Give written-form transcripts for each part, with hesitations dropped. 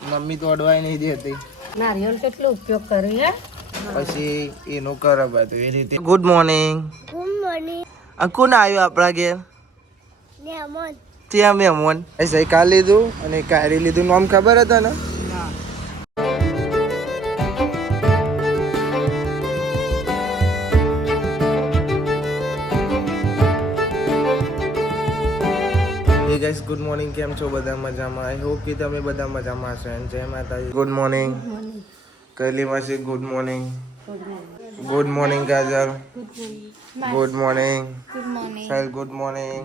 Mummy તો અડવાય નહીં દેતી. નારિયેળ કેટલો ઉપયોગ કરી હે પછી એનું કરે બધું એ રીતે. Good morning. Good morning. કોણ આવ્યું આપણા ઘેર? મહેમાન. ત્યાં મહેમાન એસા કા લીધું અને કારી લીધું નામ ખબર હતા ને? હે ગાઈસ, ગુડ મોર્નિંગ. કેમ છો બધા? મજામાં? આઈ હોપ કે તમે બધા મજામાં હશો. એન્ડ જય માતાજી. ગુડ મોર્નિંગ કૈલી માસી. Good morning. Good morning Kajal. Good morning. Sahel. Good morning.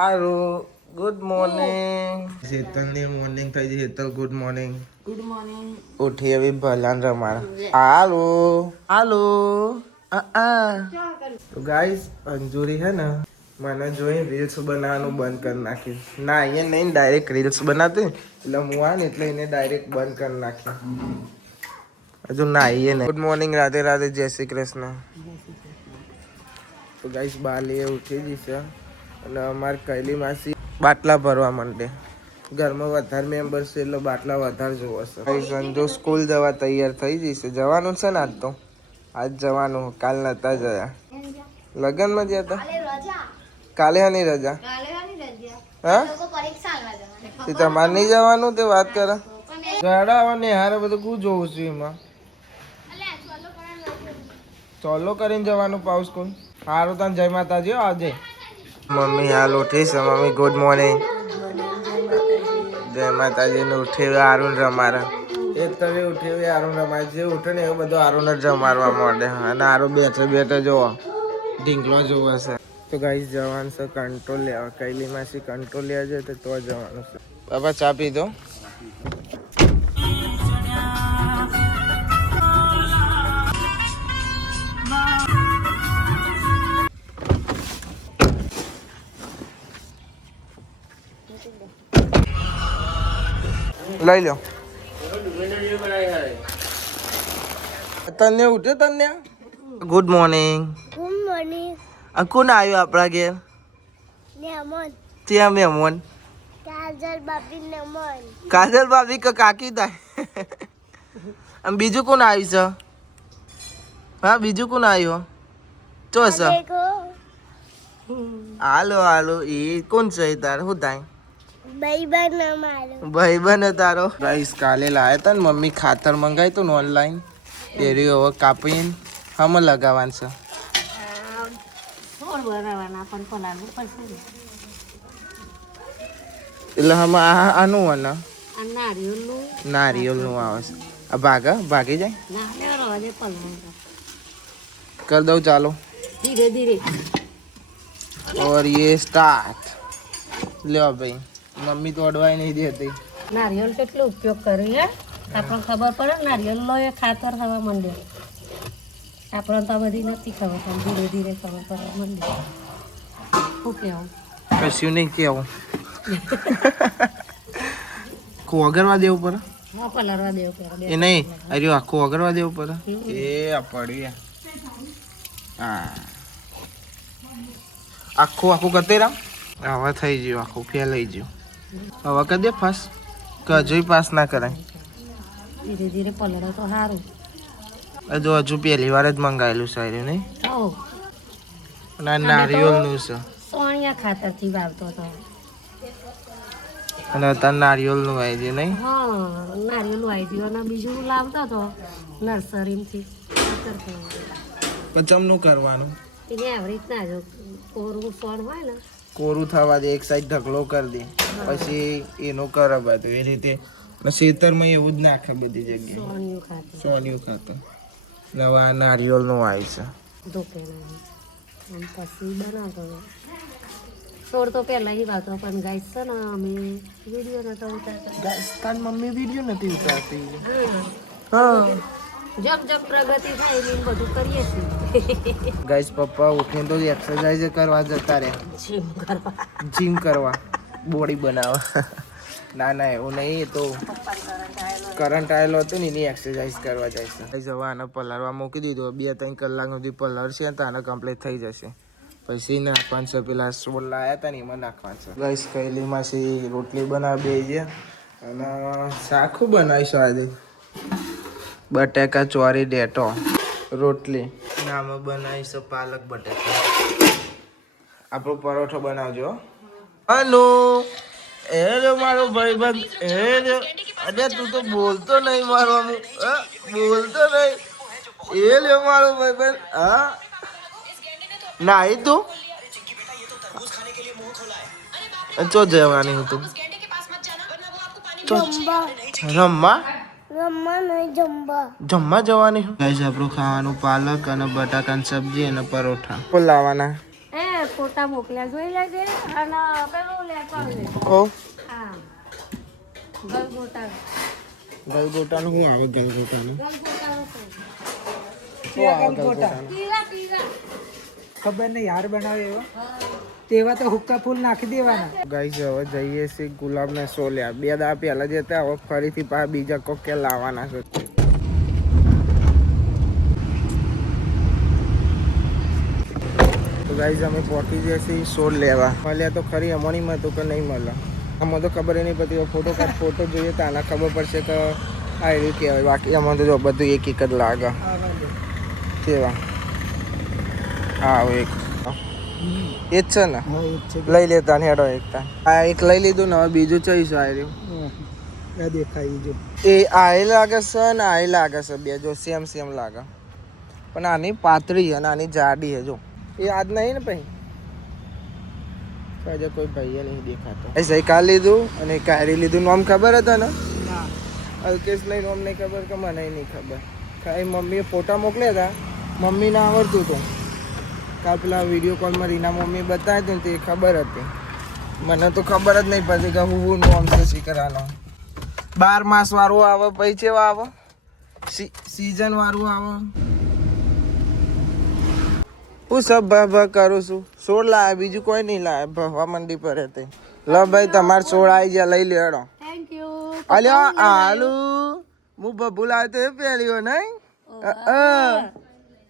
Aaru. Good morning. શીતલની મોર્નિંગ થઈ ગઈ. Sheetal good morning. Good morning. ઉઠી હવે ભલાન રમાડા. હાલો હાલો. તો ગાઈસ, અંજુરી હે ને મને જોઈ રીલ્સ બનાવવાનું બંધ કરી નાખ્યું. ના, અહીંયા નહીં, ડાયરેક્ટ રીલ્સ બનાવતી એટલે હું આ ને એટલે એને ડાયરેક્ટ બંધ કરી નાખ્યું. હજુ ના આવીએ નહીં. Good morning. રાધે રાધે. જય શ્રી કૃષ્ણ. તો ગાઈસ, બાલી ઉઠી જશે અને અમારે કૈલી માસી બાટલા ભરવા માંડે. ઘરમાં વધારે મેમ્બર્સ છે એટલે બાટલા વધારે જોવો છે. સંજો સ્કૂલ જવા તૈયાર થઈ જશે. જવાનું છે ને આજ તો? આજ જવાનું. કાલ નતા ગયા. લગ્નમાં ગયા હતા. કાલે હની રજા? હા, તમારે નહીં જવાનું? તે વાત કરે ગાડા ને હારે બધું કું જોવું છું એમાં. ચોલો કરીને જવાનું પાઉસ સ્કૂલ. હારું તને જય માતાજી. આજે મમ્મી હાલ ઉઠી છે. Mummy good morning. જય માતાજી ને ઉઠી આરુણ રમારા. એ તમે ઉઠી આરુણ રમાય. જે ઉઠે ને એવું બધું આરુણ જ રમાડવા માંડે. અને આરું બેઠે બેઠે જોવો ઢીંગલો જોવો છે. તો ગાઈસ, જવાનું છે કંટ્રોલ લેવા. કૈલી માસી કંટ્રોલ લેવા જાય તો જવાનું છે. બાબા ચા પી દો. લઈ લો. તને ઉઠ્યો? તને ગુડ મોર્નિંગ. Good morning. કોણ આવ્યું આપણા ઘેર? મહેમાન. ત્યાં મહેમાન? કાજલ બાપી મહેમાન. કાજલ ભાભી કે કાકી થાય? અને બીજું કોણ આવ્યું છે? હા, બીજું કોણ આવ્યું? ચો છે? હાલો હાલો. એ કોણ છે? તારે શું થાય? ભાઈબંધ અમારો. ભાઈબંધ તારો. ગાઈસ, કાલે લાયા હતા ને મમ્મી ખાતર મંગાવ્યું હતું ને ઓનલાઈન. ડેરી હવે કાપીને હમ લગાવવાનું છે. એટલે હમ આનું અને નારિયેળનું આવે છે. આ ભાગી જાય. कर दो चालो. ધીરે ધીરે. और ये स्टार्ट. लो भाई, मम्मी तो अडवाई नहीं देती. નારિયેળ કેટલો ઉપયોગ કરી હે આપણને ખબર પડે. નારિયેળ લો એ ખાતર થવા માંડે. આપણને તો બધી નથી ખબર પણ ધીરે ધીરે ખબર પડવા માંડે. શું કહેવું? કશું નહીં કેવું. આખું અગરવા દેવું પડે. હા, પલરવા દેવું પડે. એ નહીં, અરે આખું અગરવા દેવું પડે. એ આ પડ્યું. હા, આખું આખું કતેરા. હવે થઈ ગયું આખું ફેલાઈ ગયું. હવે કરી દે પાસ કે હજુ પાસ ના કરાય? ધીરે ધીરે પલરે તો સારું. હજુ પહેલી વાર જ મંગાવેલું સારું નહીં. હો, અને નારિયેળનું છે. સોણિયા ખાતરથી વાવતો હતો. અને અત્યારે નારિયેળનું આવી ગયું નહીં. હા, નારિયેળનું આવી ગયું અને બીજું લાવતો હતો નર્સરીમાંથી. પચમનું કરવાનું એને આવી રીતના જો કોરું સોણ હોય ને કોરું થવા દે. એક સાઈડ ઢગલો કરી દે પછી એનું કરે બધું એ રીતે. ખેતરમાં એવું જ નાખે બધી જગ્યાએ સોણિયું ખાતર. સોનિયું ખાતર. નવા નારિયેળનું આવી છે. ધોકેલા પછી બનાવતો છોડ તો પહેલા જ વાતો પણ ગાઈસ છે ને અમે વિડીયો નતો ઉતારતા. તાર મમ્મી વિડીયો નથી ઉતારતી. હા, જેમ જેમ પ્રગતિ થાય એમ બધું કરીએ છીએ. ગાઈસ, પપ્પા ઉઠીને તો એક્સરસાઇઝ કરવા જતા રહ્યા. જીમ કરવા, બોડી બનાવવા. ના ના, એવું નહીં. એ તો કરંટ આવેલો હતો ને એની એક્સરસાઇઝ કરવા જાય છે. જવા આને પલાળવા મૂકી દીધો. 2-3 કલાક સુધી પલાળશે તો આને કમ્પ્લીટ થઈ જશે. પછી નાખવાનું છે પેલા સોલ લાયા હતા ને એમાં નાખવાનું છે. ગાઈસ, કૈલી માસી રોટલી બનાવી બે છે અને શાકું બનાવીશું આજે બટેકા ચોરી ડેટો રોટલી નામ બનાવીશું પાલક બટેકા. આપણો પરોઠો બનાવજો. હલો એ રે મારો ભાઈબંધ એ રે. અરે તું તો બોલતો નહીં મારો બોલતો નહીં એ લે મારો ભાઈબંધ. હા નાઈ તું ચો જવાની હું તું રમવા રમવા નહીં જમવા. જમવા જવાની ગાઈસ આપણું ખાવાનું પાલક અને બટાકાની સબ્જી અને પરોઠા કોણ લાવવાના ફોટા મોકલ્યા જોઈ લેજે અને પેલું લેતા આવજે. ઓ હા ગલગોટા ગલગોટાનું શું આવે ગલગોટાનું ગલગોટાનું શું આવે ગલગોટાનું પીલા પીલા ખબર નહીં યાર બનાવે એવો તેવા તો હુક્કા ફૂલ નાખી દેવાના. ગાઈસ હવે જઈએ છીએ ગુલાબના સોલ્યા. બે દા પહેલા જતા હવે ફરીથી પા બીજા કોક કે લાવવાના છે. તો ગાઈસ અમે પહોંચી જઈએ છીએ સોલ લેવા. મળ્યા તો ખરી અમોનીમાં તો કે નહીં મળે. આમાં તો ખબર નહીં પડતી. ફોટો જોઈએ તો આના ખબર પડશે કે આ એવું કહેવાય. બાકી આમાં તો જો બધું એક એક જ લાગે કેવા. હા એક એ જ છે ને લઈ લેતા ને હેડો એકતા. આ એક લઈ લીધું ને હવે બીજું ચોઈસ આવી રહ્યું. દેખાય જો એ આ લાગે છે ને આ લાગે છે બે જો સેમ સેમ લાગે પણ આની પાતળી અને આની જાડી છે જો એ આજ નહીં ને ભાઈ હજુ કોઈ ભાઈએ નહીં દેખાતો. એ સૈકા લીધું અને કાયરી લીધું. નોમ ખબર હતા ને અલ્કેશ નહીં નોમ નહીં ખબર કે મને નહીં ખબર. ખાલી મમ્મીએ ફોટા મોકલ્યા હતા. મમ્મીને આવડતું હતું. કાલ પેલા વિડીયો કોલમાં રીના મમ્મી બતાવ્યું હતું ને તે ખબર હતી. મને તો ખબર જ નહીં પડતી કે હું નોમ છે શીખરાનો. 12 માસ વાળું આવે પછી કેવા આવે સીઝન વાળું આવે. હું સબ ભ કરું છું. સોળ લાવે બીજું કોઈ નહીં લાવે. ભવા મંડી પર હતી. લો ભાઈ તમારે સોળ આવી ગયા લઈ લેડો. Thank you. અલ્યો આલુ હું બબુ લાવ્યો તો એ પહેલ્યો નહીં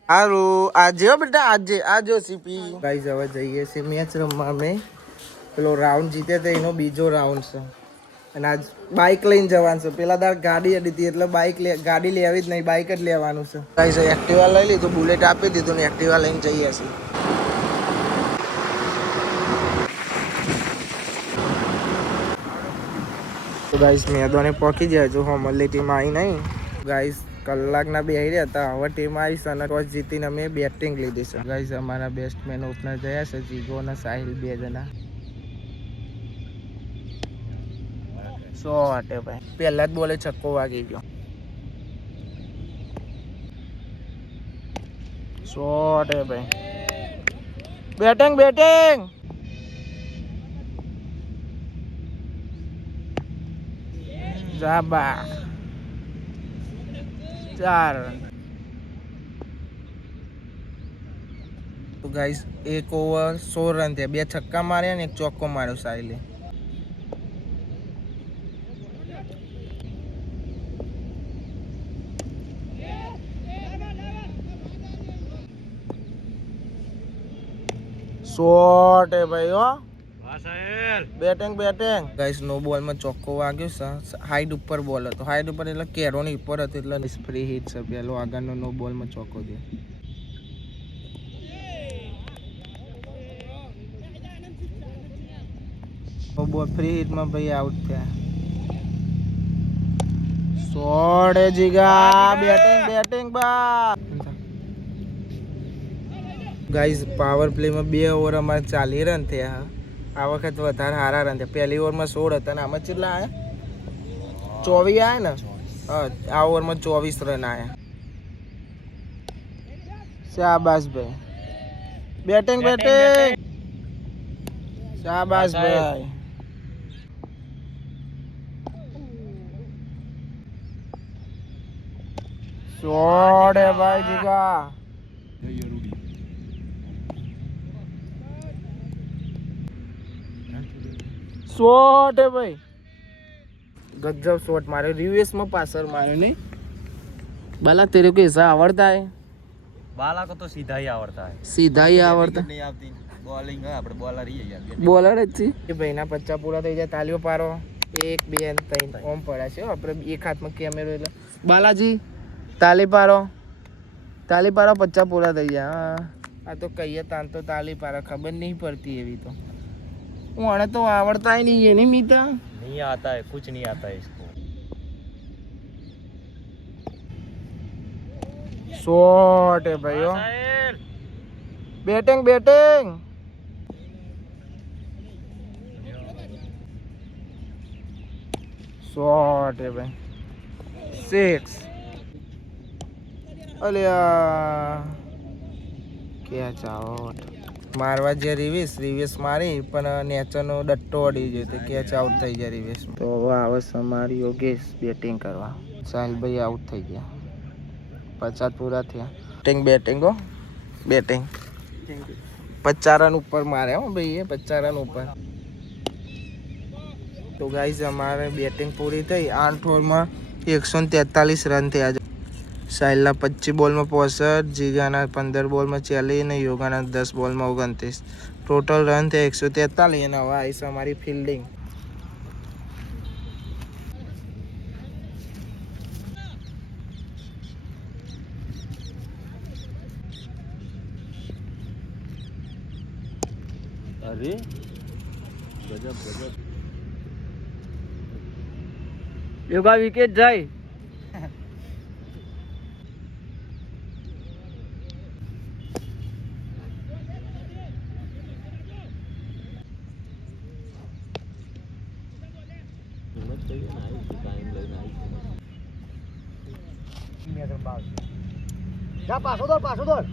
હારું આજે બેટા આજે આજો સીપી. ગાઈસ હવે જઈએ છીએ મેચ રમવા. અમે પેલો રાઉન્ડ જીતે તો એનો બીજો રાઉન્ડ છે અને આજ બાઇક લઈને જવાનું છે. પેલા દાડ ગાડી અડી હતી એટલે ગાડી લેવી જ નહીં બાઇક જ લેવાનું છે. ગાઈસ એક્ટિવા લઈ લીધું બુલેટ આપી દીધું ને એક્ટિવા લઈને જઈએ છીએ. તો ગાઈસ મેદાને પહોંચી જાય જો હમલી ટીમ આવી નહીં. ગાઈસ કલાકના બે રહ્યા હતા. હવે ટીમ આવી છે અને ટોસ જીતીને અમે બેટિંગ લીધી છે. ગાઈસ અમારા બેસ્ટમેન ઓપનર જયા છે જીગો અને સાહિલ બે જણા. 100 અટે ભાઈ. પહેલા જ બોલે છક્કો વાગી ગયો. 100 અટે ભાઈ. બેટિંગ જાબા 4 રન. તો ગાઈસ એક ઓવર 16 રન થયા. 2 છક્કા માર્યા ને એક ચોક્કો માર્યો સાહિલે. શોર્ટ હે ભાઈ હો. બેટિંગ ગાઈસ નો બોલ માં ચોક્કો વાગ્યો છે. હાઈટ ઉપર બોલ હતો. હાઈટ ઉપર એટલે કેરો ની ઉપર હતો એટલે ફ્રી હિટ છે. પેલો આગળનો નો બોલ માં ચોક્કો દે. નો બોલ ફ્રી હિટ માં ભાઈ આઉટ થયા. શોર્ટ હે જીગા. બેટિંગ બા. ગાઈસ પાવર પ્લે માં 2 ઓવર અમારે 40 રન થયા. આ વખત વધારે સારા રન થયા. પહેલી ઓવરમાં 16 હતા અને આમાં કેટલા આવ્યા 24 આવ્યા ને. હા આ ઓવરમાં 24 રન આવ્યા. શાબાશ ભાઈ. બેટિંગ શાબાશ ભાઈ. શોર્ટ હે ભાઈ જીગા. शॉट है भाई. गजब शॉट मारे. रिवर्स में पासर मारे नहीं. बाला तेरे को ऐसा आवड़ता है. बाला को तो सीधा ही आवड़ता है. सीधा ही आवड़ता नहीं आती बॉलिंग है. આપણે બોલર ही है यार. બોલર જ છે. એ ભાઈના 50 પૂરા થઈ જાય તાલીઓ પાડો. 1 2 ને 3 ઓમ પડ્યા છે હો. આપણે એક હાથમાં કેમેરો એટલે બાલાજી તાલી પારો 50 પૂરા થઈ ગયા. હા આ તો કહીએ તાન તો તાલી પારા ખબર નહીં પડતી એવી તો હું આને તો આવડતા ही नहीं है नहीं मीता नहीं आता है, कुछ नहीं आता है इसको. शॉट है भाइयों. बैटिंग शॉट है भाई. 6 અલ્યા કેચ આઉટ. મારવા જે રિવેસ મારી પણ નેચરનો ડટ્ટો અડી ગયો તો કેચ આઉટ થઈ જાય રિવેસ. તો હવે આવે સમારી યોગેશ બેટિંગ કરવા. સાહિલભાઈ આઉટ થઈ ગયા. 50 પૂરા થયા. બેટિંગ 50 રન ઉપર મારે હો ભાઈ એ 50 રન ઉપર. તો ગાઈઝ અમારે બેટિંગ પૂરી થઈ. 8 ઓવરમાં 143 રન થયા છે. સાહિલના 25 બોલમાં 65, જીગાના 15 બોલમાં 40 અને યોગાના 10 બોલમાં 29. ટોટલ રન થયા 143. અને હવે આવીશ અમારી ફિલ્ડિંગ. अरे गजब गजब. योगा विकेट જાય. પાછો દોડ.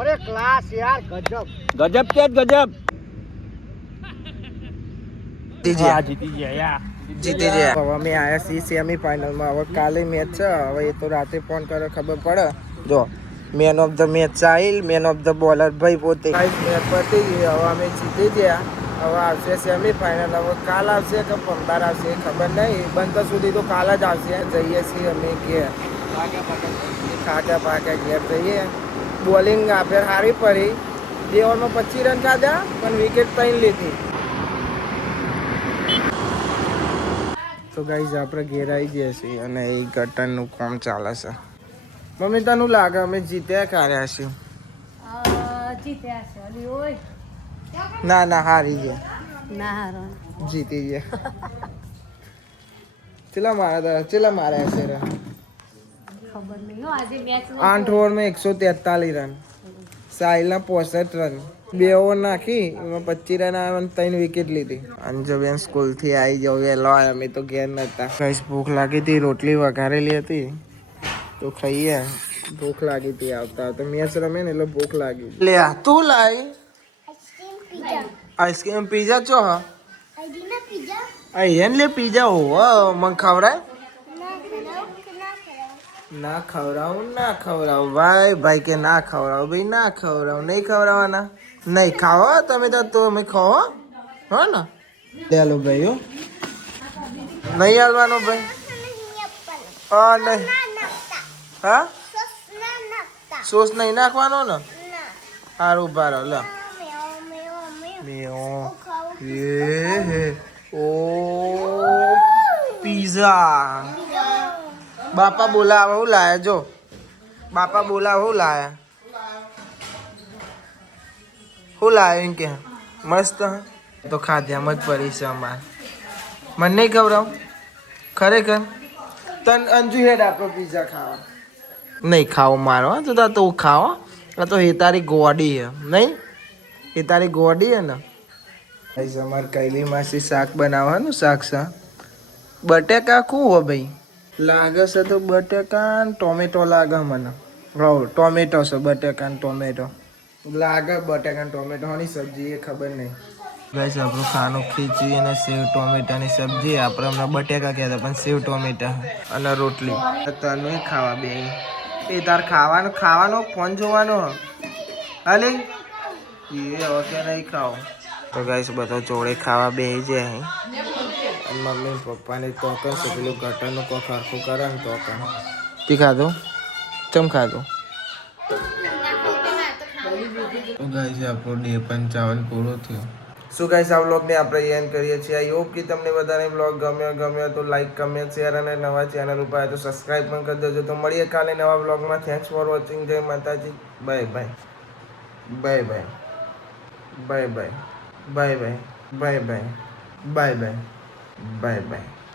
અરે ક્લાસ યાર, ગજબ. गजब क्या गजब. જીતી ગયા. હવે અમે આવ્યા છીએ સેમી ફાઇનલમાં. હવે કાલે મેચ છે. હવે એ તો રાતે ફોન કરે ખબર પડે. જો man of the match Sahil, man of the bowler ભાઈ પોતે. મેચ પતી ગઈ. હવે અમે જીતી ગયા. હવે આવશે સેમી ફાઇનલ. હવે કાલ આવશે કે 15 આવશે ખબર નહીં. બનતા સુધી તો કાલ જ આવશે. જઈએ છીએ અમે ઘેર. ખાક્યા પાક્યા ઘેર જઈએ. બોલિંગ આપણે સારી પડી. 2 ઓવરમાં 25 રન ખાધા પણ વિકેટ 3 લીધી. તો ગાઈઝ આપણે ઘેર આવી ગયા છીએ અને એ ગટરનું કામ ચાલે છે. મમ્મી તને લાગે અમે જીત્યા કાર્યા છીએ? જીત્યા છે અલી ઓય. ના હારી ગયા. ના હારો જીતી ગયા. ચેલા માર્યા છે રે? ખબર નહીં હો. આજે મેચ 8 ઓવરમાં 143 રન. સાહિલના 65 રન. 2 ઓવર નાખી એમાં 25 રન આવ્યા અને 3 વિકેટ લીધી. અંજુબેન સ્કૂલથી આવી જાવ વહેલો આવ્યા. અમે તો ઘેર નહોતા. કઈ ભૂખ લાગી હતી. રોટલી વઘારેલી હતી તો ખાઈએ. ભૂખ લાગી હતી આવતા. તો મેચ રમે ને એટલે ભૂખ લાગી. લે તું લાઈ આઈસ્ક્રીમ પીઝા ચો હા આઈ લે પીઝા હોવો મને ખવડાય. ના ખવડાવું ભાઈ કે ના ખવડાવ ભાઈ. ના ખવડાવ નહીં ખવડાવવાના. નહીં ખાવો તમે તો અમે ખાવો હો ને. ચાલો ભાઈ હો. નહીં હાલવાનો ભાઈ. હા નહીં. હા સોસ નહીં નાખવાનો ને. સારું ભારો લો. ઓ પીઝા. બાપા બોલાવે હું લાયા. જો બાપા બોલાવે હું લાયા. હું લાયો એમ કે મસ્ત. તો ખાધ્યામાં જ પડી છે અમારે. મને નહીં ખવડાવું ખરેખર. તન અંજુ હેડ આપણો પીઝા ખાવા. નહીં ખાવો મારો તો તું ખાવો. આ તો એ તારી ગોડી હે નહીં. એ તારી ગોડી હે ને. અમારે કૈલી માસી શાક બનાવવાનું. શાક બટેકા શું હો ભાઈ લાગે છે? તો બટેકા ને ટોમેટો લાગે મને. ટોમેટો છે. બટેકા ને ટોમેટો લાગે. બટેકા ને ટોમેટોની સબ્જી એ ખબર નહીં. ગાઈસ આપણું ખાનું ખીચડી અને સેવ ટોમેટાની સબ્જી. આપણે હમણાં બટેકા કહેતા પણ સેવ ટોમેટા અને રોટલી. તને ખાવા બે. એ તાર ખાવાનો ફોન જોવાનો હાલે. એ હવે કે નહીં ખાઓ. તો ગાઈસ બધા જોડે ખાવા બેસી જાય. મમ્મી પપ્પાને તોકન છે પેલું ગટરનું કોઈ ખરખું કરે ને તોકન. તે ખાધું? ચમ ખાધું? તો ગાઈસ આપણો ડે 55 પૂરો થયો. શું ગાઈસ આ વ્લોગને આપણે એન્ડ કરીએ છીએ. આઈ હોપ કે તમને બધાને વ્લોગ ગમ્યો તો લાઈક કમેન્ટ શેર અને નવા ચેનલ ઉપર આવે તો સબસ્ક્રાઈબ પણ કરી દેજો. તો મળીએ કાલે નવા વ્લોગમાં. Thanks for watching. જય માતાજી. Bye bye bye bye bye bye bye bye bye bye bye bye bye.